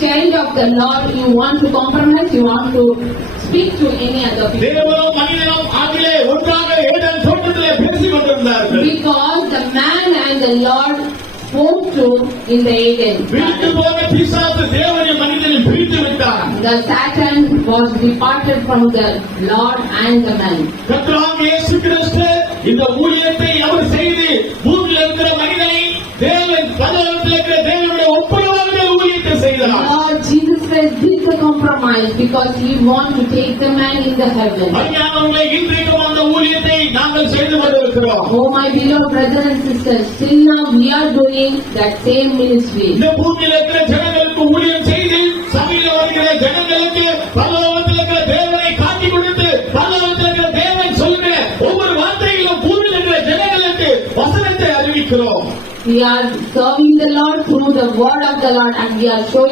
child of the Lord, you want to compromise, you want to speak to any other people. தேவனும் மனிதனும் ஆகிலே ஒன்றாக Eden தோட்டத்திலே பேசிக் கொண்டிருந்தார்கள். Because the man and the Lord spoke to in the Eden. விட்டு போன பிசாசு தேவனையும் மனிதனையும் பிரித்து விட்டான். The Satan was departed from the Lord and the man. கர்த்தராகிய இயேசு கிறிஸ்து இந்த ஊழியத்தை அவர் செய்து பூமியில் இருக்கிற மனிதனை தேவன் பரலோகத்தில் இருக்கிற தேவனுடைய ஒப்புரவாக ஊழியத்தை செய்தார். Lord Jesus Christ did the compromise because He want to take the man in the heaven. அஞ்ஞானங்களை இன்றைக்கும் அந்த ஊழியத்தை நாங்கள் செய்து கொண்டிருக்கிறோம். Oh my beloved brothers and sisters, still now we are doing that same ministry. இந்த பூமியில் இருக்கிற ஜனங்களுக்கு ஊழியம் செய்து சபையில் வருகிற ஜனங்களுக்கு பரலோகத்தில் இருக்கிற தேவனை காட்டிக் கொடுத்து பரலோகத்தில் இருக்கிற தேவன் சொல்லுகிற ஒவ்வொரு வார்த்தையிலும் பூமியில் இருக்கிற ஜனங்களுக்கு வசனத்தை அறிவிக்கிறோம். We are serving the Lord through the word of the Lord and we are showing